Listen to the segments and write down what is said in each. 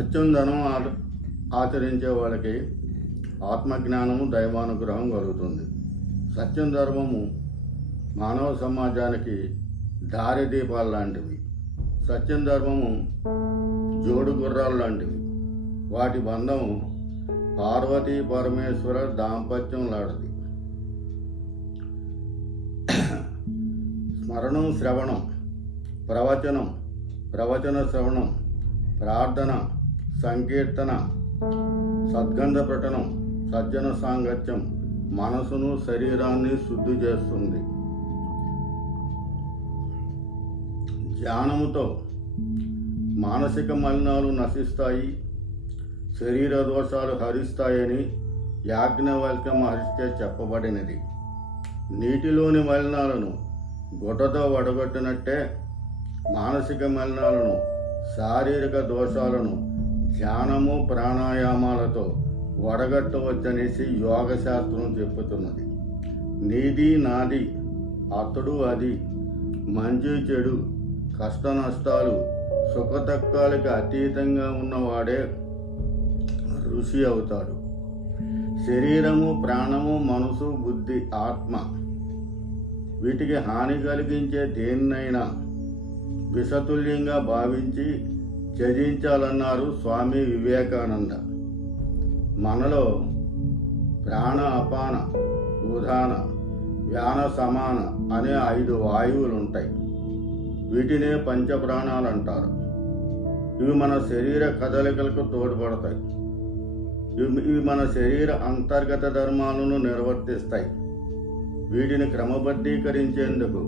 సత్యం ఆచరించే వాళ్ళకి ఆత్మజ్ఞానము దైవానుగ్రహం కలుగుతుంది. సత్యం ధర్మము మానవ సమాజానికి దారిదీపాలు లాంటివి. సత్యం ధర్మము జోడు గుర్రాలు లాంటివి. వాటి బంధం పార్వతీ పరమేశ్వర దాంపత్యం లాంటిది. స్మరణం శ్రవణం ప్రవచనం ప్రవచన శ్రవణం ప్రార్థన సంకీర్తన సద్గంధ పఠనం సజ్జన సాంగత్యం మనసును శరీరాన్ని శుద్ధి చేస్తుంది. ధ్యానముతో మానసిక మలినాలు నశిస్తాయి శరీర దోషాలు హరిస్తాయని యాజ్ఞవల్క్య మహర్షిచే చెప్పబడినది. నీటిలోని మలినాలను గుటతో వడగొట్టినట్టే మానసిక మలినాలను శారీరక దోషాలను ధ్యానము ప్రాణాయామాలతో వడగట్టవచ్చనేసి యోగ శాస్త్రం చెప్పుతున్నది. నీది నాది అతడు అది మంచి చెడు కష్ట నష్టాలు సుఖతక్కాలకి అతీతంగా ఉన్నవాడే ఋషి అవుతాడు. శరీరము ప్రాణము మనసు బుద్ధి ఆత్మ వీటికి హాని కలిగించే దేన్నైనా విషతుల్యంగా భావించి త్యజించాలన్నారు స్వామి వివేకానంద. మనలో ప్రాణ అపాన ఉదాన వ్యాన సమాన అనే ఐదు వాయువులు ఉంటాయి వీటినే పంచప్రాణాలు అంటారు ఇవి మన శరీర కదలికలకు తోడ్పడతాయి. ఇవి ఇవి మన శరీర అంతర్గత ధర్మాలను నిర్వర్తిస్తాయి. వీటిని క్రమబద్ధీకరించేందుకు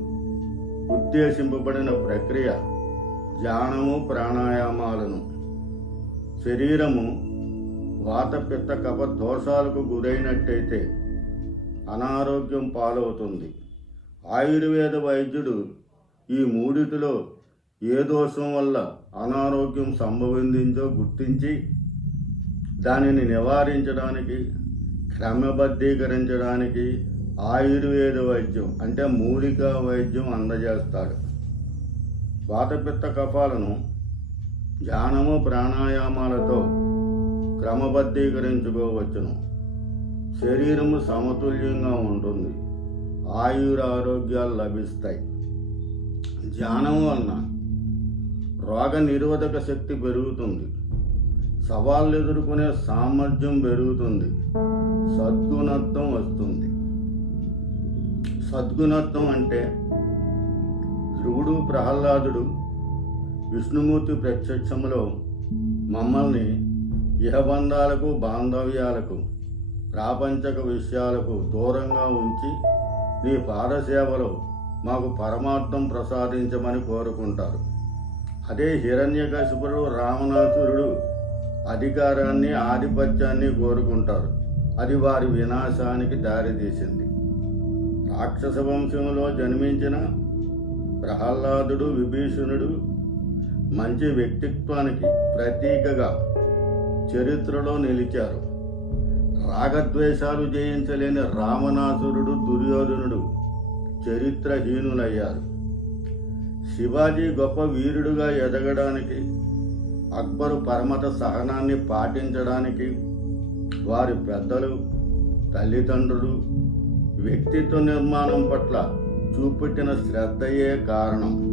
ఉద్దేశింపబడిన ప్రక్రియ ధ్యానము ప్రాణాయామాలను. శరీరము వాత పిత్త దోషాలకు గురైనట్టయితే అనారోగ్యం పాలవుతుంది. ఆయుర్వేద వైద్యుడు ఈ మూడిటిలో ఏ దోషం వల్ల అనారోగ్యం సంభవించిందో గుర్తించి దానిని నివారించడానికి క్రమబద్ధీకరించడానికి ఆయుర్వేద వైద్యం అంటే మూలికా వైద్యం అందజేస్తాడు. వాతపిత్త కఫాలను ధ్యానము ప్రాణాయామాలతో క్రమబద్ధీకరించుకోవచ్చును. శరీరము సమతుల్యంగా ఉంటుంది. ఆయురారోగ్యాలు లభిస్తాయి. ధ్యానం వలన రోగ నిరోధక శక్తి పెరుగుతుంది. సవాళ్ళు ఎదుర్కొనే సామర్థ్యం పెరుగుతుంది. సద్గుణత్వం వస్తుంది. సద్గుణత్వం అంటే ధ్రువుడు ప్రహ్లాదుడు విష్ణుమూర్తి ప్రత్యక్షంలో మమ్మల్ని ఇహబంధాలకు బాంధవ్యాలకు ప్రాపంచక విషయాలకు దూరంగా ఉంచి నీ పాదసేవలో మాకు పరమార్థం ప్రసాదించమని కోరుకుంటారు. అదే హిరణ్యకశిపుడు రామనాథురుడు అధికారాన్ని ఆధిపత్యాన్ని కోరుకుంటారు. అది వారి వినాశానికి దారితీసింది. రాక్షస వంశంలో జన్మించిన ప్రహ్లాదుడు విభీషణుడు మంచి వ్యక్తిత్వానికి ప్రతీకగా చరిత్రలో నిలిచారు. రాగద్వేషాలు జయించలేని రావణాసురుడు దుర్యోధనుడు చరిత్రహీనులయ్యారు. శివాజీ గొప్ప వీరుడుగా ఎదగడానికి అక్బరు పరమత సహనాన్ని పాటించడానికి వారి పెద్దలు తల్లిదండ్రులు వ్యక్తిత్వ నిర్మాణం పట్ల చూపెట్టిన శ్రద్ధయే కారణం.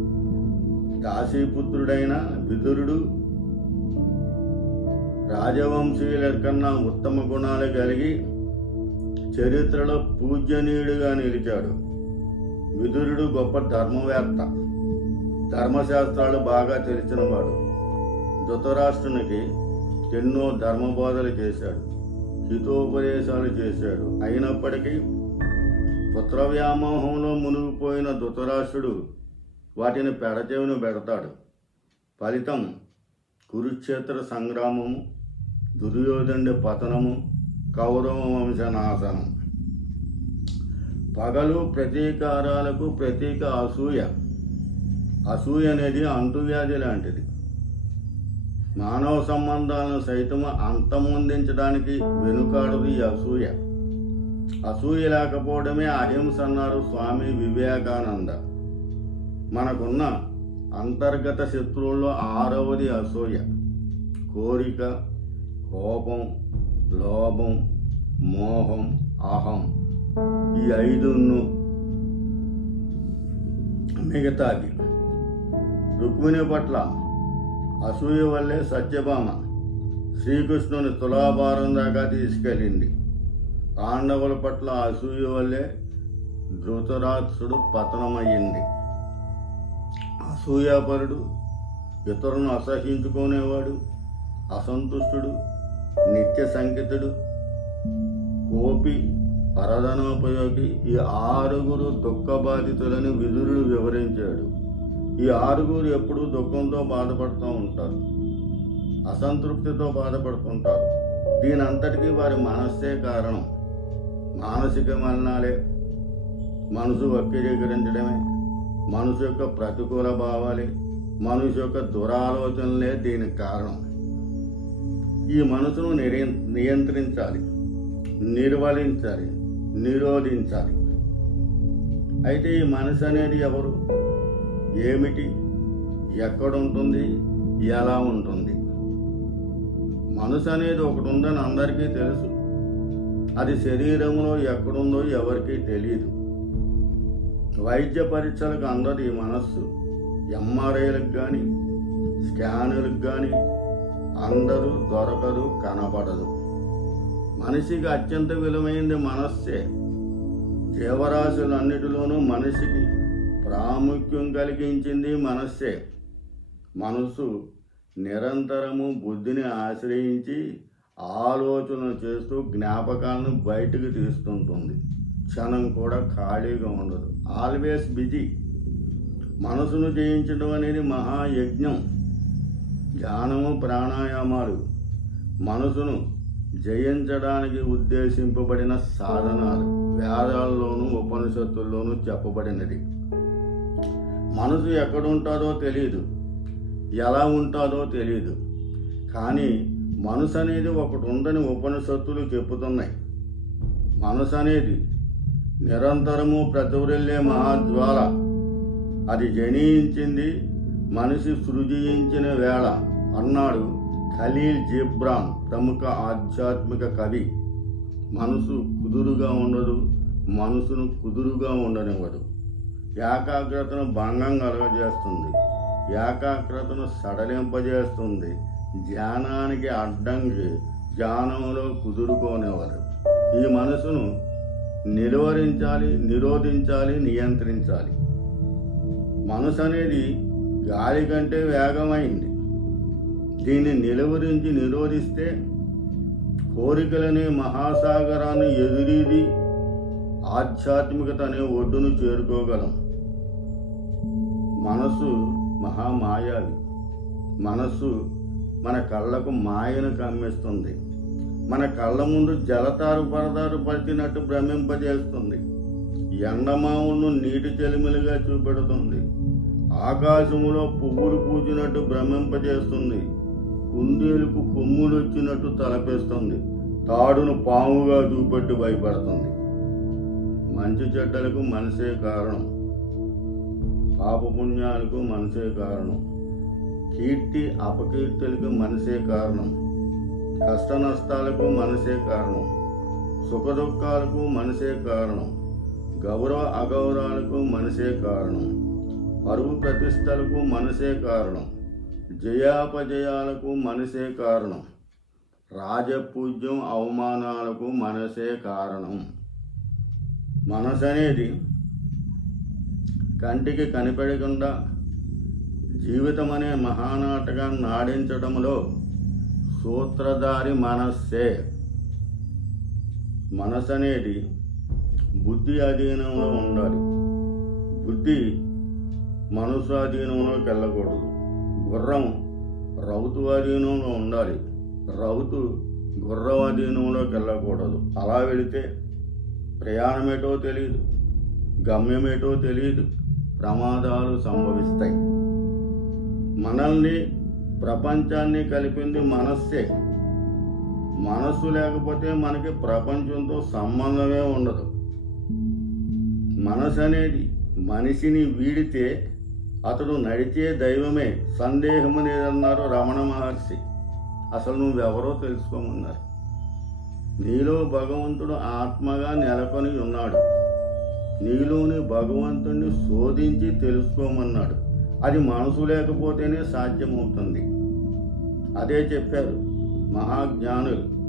దాసీపుత్రుడైన విదురుడు రాజవంశీయుల కన్నా ఉత్తమ గుణాలు కలిగి చరిత్రలో పూజ్యనీయుడిగా నిలిచాడు. విదురుడు గొప్ప ధర్మవేత్త. ధర్మశాస్త్రాలు బాగా తెలిసినవాడు. ధృతరాష్ట్రునికి ఎన్నో ధర్మబోధలు చేశాడు. హితోపదేశాలు చేశాడు. అయినప్పటికీ పుత్ర వ్యామోహంలో మునిగిపోయిన ధృతరాష్ట్రుడు వాటిని పెడచెవిన పెడతాడు. ఫలితం కురుక్షేత్ర సంగ్రామము దుర్యోధనుడి పతనము కౌరవ వంశనాశనం. పగలు ప్రతీకారాలకు ప్రతీక అసూయ. అసూయ అనేది అంటువ్యాధి లాంటిది. మానవ సంబంధాలను సైతం అంతమొందించడానికి వెనుకాడదు ఈ అసూయ. అసూయ లేకపోవడమే అహింస అన్నారు స్వామి వివేకానంద. మనకున్న అంతర్గత శత్రువుల్లో ఆరవది అసూయ. కోరిక కోపం లోభం మోహం అహం. ఈ ఐదును మిగతాది. రుక్మిణి పట్ల అసూయ వల్లే సత్యభామ శ్రీకృష్ణుని తులాభారం దాకా తీసుకెళ్ళింది. పాండవుల పట్ల అసూయ వల్లే ధృతరాక్షుడు పతనమయ్యింది. అసూయాపరుడు ఇతరులను అసహించుకునేవాడు అసంతుష్టుడు నిత్య సంకితుడు కోపి పరధనోపయోగి ఈ ఆరుగురు దుఃఖ బాధితులని విదురుడు వివరించాడు. ఈ ఆరుగురు ఎప్పుడూ దుఃఖంతో బాధపడుతూ ఉంటారు అసంతృప్తితో బాధపడుతుంటారు. దీని అంతటికీ వారి మనస్సే కారణం. మానసిక మరణాలే మనసు వక్రీకరించడమే. మనసు యొక్క ప్రతికూల భావాలే మనసు యొక్క దురాలోచనలే దీనికి కారణం. ఈ మనసును నిరి నియంత్రించాలి నిర్వహించాలి నిరోధించాలి. అయితే ఈ మనసు అనేది ఎవరు? ఏమిటి? ఎక్కడుంటుంది? ఎలా ఉంటుంది? మనసు అనేది ఒకటి ఉందని అందరికీ తెలుసు. అది శరీరంలో ఎక్కడుందో ఎవరికీ తెలియదు వైద్య పరీక్షలకు అందరి ఈ మనస్సు. ఎంఆర్ఐలకు కానీ స్కానులకు కానీ అందరూ దొరకదు కనపడదు. మనిషికి అత్యంత విలువైంది మనస్సే. జీవరాశులన్నిటిలోనూ మనిషికి ప్రాముఖ్యం కలిగించింది మనస్సే. మనసు నిరంతరము బుద్ధిని ఆశ్రయించి ఆలోచన చేస్తూ జ్ఞాపకాలను బయటకు తీస్తుంటుంది. క్షణం కూడా ఖాళీగా ఉండదు. Always busy. మనసును జయించడం అనేది మహాయజ్ఞం. ధ్యానము ప్రాణాయామాలు. మనసును జయించడానికి ఉద్దేశింపబడిన సాధనాలు. వేదాల్లోనూ ఉపనిషత్తుల్లోనూ చెప్పబడినది. మనసు ఎక్కడుంటుందో తెలియదు ఎలా ఉంటుందో తెలియదు కానీ మనసు అనేది ఒకటి ఉందని ఉపనిషత్తులు చెప్పుతున్నాయి మనసు అనేది నిరంతరము ప్రతివరిల్లే మహాజ్వాల. అది జనించింది మనిషి సృజించిన వేళ. అన్నాడు ఖలీల్ జిబ్రాన్ ప్రముఖ ఆధ్యాత్మిక కవి. మనసు కుదురుగా ఉండదు మనసును కుదురుగా ఉండనివ్వదు. ఏకాగ్రతను భంగం కలగజేస్తుంది ఏకాగ్రతను సడలింపజేస్తుంది ధ్యానానికి అడ్డంకి ధ్యానంలో కుదురుకోనివ్వదు. ఈ మనసును నిలువరించాలి నిరోధించాలి నియంత్రించాలి. మనసు అనేది గాలి కంటే వేగమైంది. దీన్ని నిలువరించి నిరోధిస్తే కోరికలనే మహాసాగరాన్ని ఎదురీది ఆధ్యాత్మికత అనే ఒడ్డును చేరుకోగలం. మనసు మహామాయావి. మనసు మన కళ్ళకు మాయను కమ్మిస్తుంది. మన కళ్ళ ముందు జలతారు పరదారు పట్టినట్టు భ్రమింపజేస్తుంది. ఎండమావులను నీటి చెలిమిలుగా చూపెడుతుంది. ఆకాశములో పువ్వులు పూచినట్టు భ్రమింపజేస్తుంది. కుందేలుకు కొమ్ములు వచ్చినట్టు తలపేస్తుంది. తాడును పాముగా చూపెట్టి భయపడుతుంది. మంచి చెడ్డలకు మనసే కారణం. పాపపుణ్యాలకు మనసే కారణం. కీర్తి అపకీర్తులకు మనసే కారణం. కష్ట నష్టాలకు మనసే కారణం. సుఖ దుఃఖాలకు మనసే కారణం. గౌరవ అగౌరవాలకు మనసే కారణం. పరువు ప్రతిష్టలకు మనసే కారణం. జయాపజయాలకు మనసే కారణం. రాజపూజ్యం అవమానాలకు మనసే కారణం. మనసు అనేది కంటికి కనిపెడకుండా జీవితం అనే మహానాటకాన్ని ఆడించడంలో సూత్రధారి మనస్సే. మనసు అనేది బుద్ధి అధీనంలో ఉండాలి. బుద్ధి మనసు అధీనంలోకి వెళ్ళకూడదు. గుర్రం రౌతు అధీనంలో ఉండాలి. రౌతు గుర్రం అధీనంలోకి వెళ్ళకూడదు. అలా వెళితే ప్రయాణమేటో తెలియదు గమ్యమేటో తెలియదు ప్రమాదాలు సంభవిస్తాయి. మనల్ని ప్రపంచాన్ని కలిపింది మనస్సే. మనస్సు లేకపోతే మనకి ప్రపంచంతో సంబంధమే ఉండదు. మనసు అనేది మనిషిని వీడితే అతడు నడిచే దైవమే. సందేహం లేదన్నారు రమణ మహర్షి. అసలు నువ్వెవరో తెలుసుకోమన్నారు. నీలో భగవంతుడు ఆత్మగా నెలకొని ఉన్నాడు. నీలోని భగవంతుణ్ణి శోధించి తెలుసుకోమన్నాడు. అది మనసు లేకపోతేనే సాధ్యమవుతుంది. అదే చెప్పారు మహాజ్ఞానులు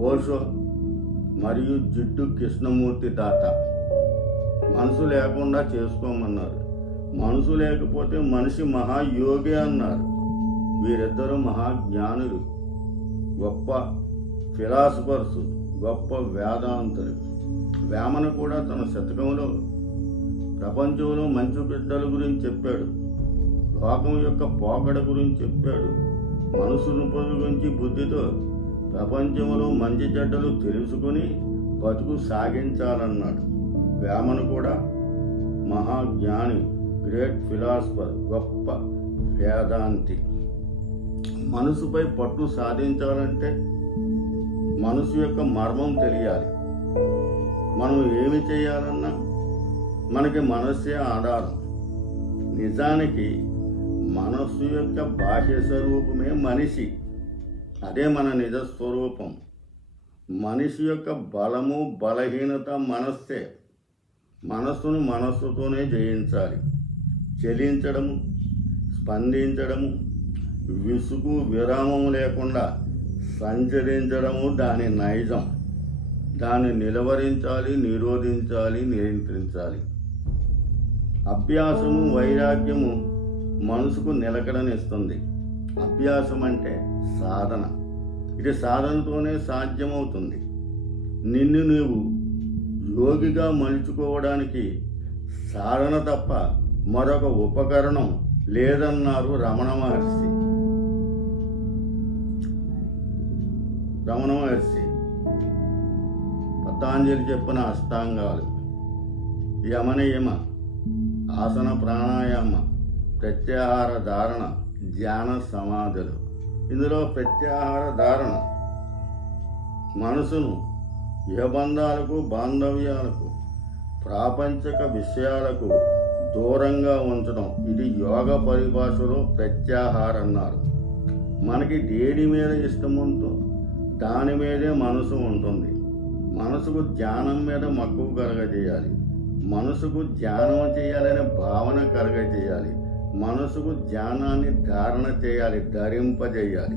ఓషో మరియు జిడ్డు కృష్ణమూర్తి తాత మనసు లేకుండా చేసుకోమన్నారు. మనసు లేకపోతే మనిషి మహాయోగి అన్నారు. వీరిద్దరూ మహాజ్ఞానులు గొప్ప ఫిలాసఫర్స్ గొప్ప వేదాంతులు. వేమన కూడా తన శతకంలో ప్రపంచంలో మంచు బిడ్డల గురించి చెప్పాడు. లోకం యొక్క పోకడ గురించి చెప్పాడు. మనసును గురించి బుద్ధితో ప్రపంచంలో మంచి చెడ్డలు తెలుసుకుని బతుకు సాగించాలన్నాడు. వేమను కూడా మహాజ్ఞాని గ్రేట్ ఫిలాసఫర్ గొప్ప వేదాంతి. మనసుపై పట్టు సాధించాలంటే మనసు యొక్క మర్మం తెలియాలి. మనం ఏమి చేయాలన్నా మనకి మనస్సే ఆధారం. నిజానికి మనస్సు యొక్క బాహ్య స్వరూపమే మనిషి. అదే మన నిజ స్వరూపం. మనిషి యొక్క బలము బలహీనత మనస్సే. మనస్సును మనస్సుతోనే జయించాలి. చెలించడము స్పందించడము విసుగు విరామం లేకుండా సంచరించడము దాని నైజం. దాన్ని నిలవరించాలి నిరోధించాలి నియంత్రించాలి. అభ్యాసము వైరాగ్యము మనసుకు నిలకడనిస్తుంది. అభ్యాసం అంటే సాధన. ఇది సాధనతోనే సాధ్యమవుతుంది. నిన్ను నీవు యోగిగా మలుచుకోవడానికి సాధన తప్ప మరొక ఉపకరణం లేదన్నారు రమణ మహర్షి. రమణ మహర్షి పతాంజలి చెప్పిన అష్టాంగాలు. యమనయమ ఆసన ప్రాణాయామ. ప్రత్యాహార ధారణ ధ్యాన సమాధులు. ఇందులో ప్రత్యాహార ధారణ మనసును యబంధాలకు బాంధవ్యాలకు ప్రాపంచక విషయాలకు దూరంగా ఉంచడం. ఇది యోగ పరిభాషలో ప్రత్యాహార అన్నారు మనకి దేని మీద ఇష్టం ఉందో దాని మీదే మనసు ఉంటుంది. మనసుకు ధ్యానం మీద మక్కువ కలగజేయాలి. మనసుకు ధ్యానం చేయాలనే భావన కలగజేయాలి. మనసుకు ధ్యానాన్ని ధారణ చేయాలి ధరింపజేయాలి.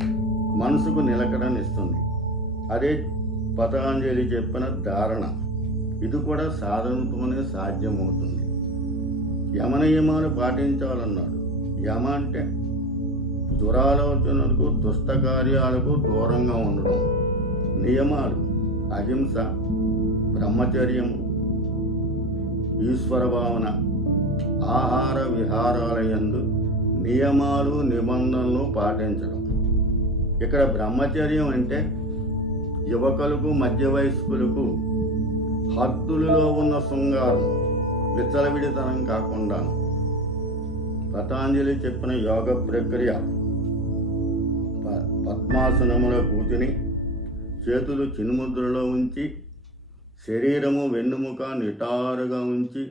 మనసుకు నిలకడనిస్తుంది అదే పతాంజలి చెప్పిన ధారణ. ఇది కూడా సాధనతోనే సాధ్యమవుతుంది. యమ నియమాలు పాటించాలన్నాడు. యమ అంటే దురాలోచనలకు దుష్ట కార్యాలకు దూరంగా ఉండడం. నియమాలు అహింస బ్రహ్మచర్యము ఈశ్వర భావన. ఆహార విహారాలయందు నియమాలు నిబంధనలు పాటించడం. ఇక్కడ బ్రహ్మచర్యం అంటే యువకులకు మధ్య వయస్కులకు హద్దులలో ఉన్న శృంగారం విచ్చలవిడితనం కాకుండా పతాంజలి చెప్పిన యోగ ప్రక్రియ. ప- పద్మాసనములో కూర్చుని చేతులు చినుముద్రలో ఉంచి శరీరము వెన్నుముక నిటారుగా ఉంచి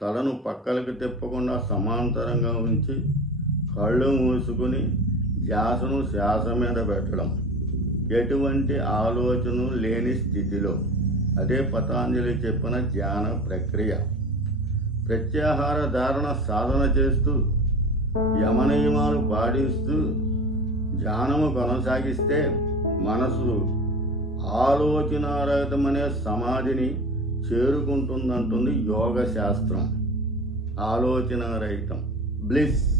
తలను పక్కలకు తిప్పకుండా సమాంతరంగా ఉంచి కళ్ళు మూసుకుని ధ్యాసను శ్వాస మీద పెట్టడం. ఎటువంటి ఆలోచన లేని స్థితిలో అదే పతాంజలి చెప్పిన ధ్యాన ప్రక్రియ. ప్రత్యాహార ధారణ సాధన చేస్తూ యమనియమాలు పాటిస్తూ ధ్యానము కొనసాగిస్తే మనసు ఆలోచనారహితమనే సమాధిని చేరుకుంటుందంటుంది యోగ శాస్త్రం. ఆలోచనారహితం బ్లిస్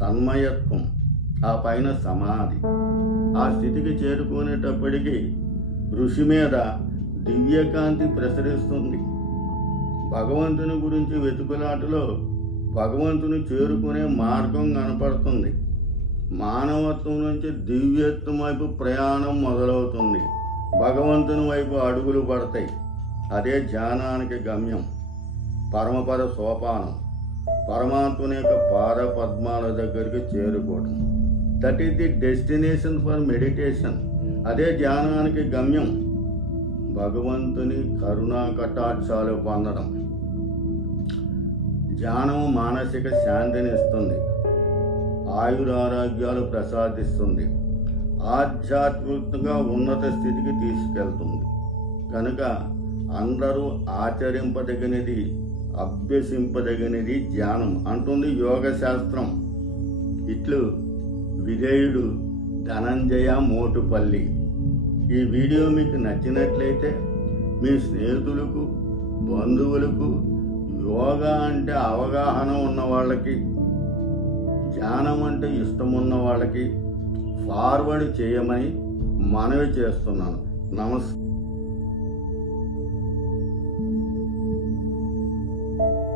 తన్మయత్వం ఆ పైన సమాధి. ఆ స్థితికి చేరుకునేటప్పటికీ ఋషి మీద దివ్యకాంతి ప్రసరిస్తుంది. భగవంతుని గురించి వెతుకులాటలో భగవంతుని చేరుకునే మార్గం కనపడుతుంది. మానవత్వం నుంచి దివ్యత్వం వైపు ప్రయాణం మొదలవుతుంది. భగవంతుని వైపు అడుగులు పడతాయి. అదే ధ్యానానికి గమ్యం. పరమపద సోపానం. పరమాత్మని యొక్క పాద పద్మాల దగ్గరికి చేరుకోవడం that is the destination for meditation అదే ధ్యానానికి గమ్యం. భగవంతుని కరుణా కటాక్షాలు పొందడం. ధ్యానం మానసిక శాంతిని ఇస్తుంది. ఆయురారోగ్యాలు ప్రసాదిస్తుంది. ఆధ్యాత్మికంగా ఉన్నత స్థితికి తీసుకెళ్తుంది. కనుక అందరూ ఆచరింపదగినది అభ్యసింపదగినది ధ్యానం అంటుంది యోగ శాస్త్రం ఇట్లు విధేయుడు ధనంజయ మోటుపల్లి. ఈ వీడియో మీకు నచ్చినట్లయితే మీ స్నేహితులకు బంధువులకు యోగా అంటే అవగాహన ఉన్న వాళ్ళకి ధ్యానం అంటే ఇష్టం ఉన్న వాళ్ళకి ఫార్వర్డ్ చేయమని మనవి చేస్తున్నాను. నమస్తే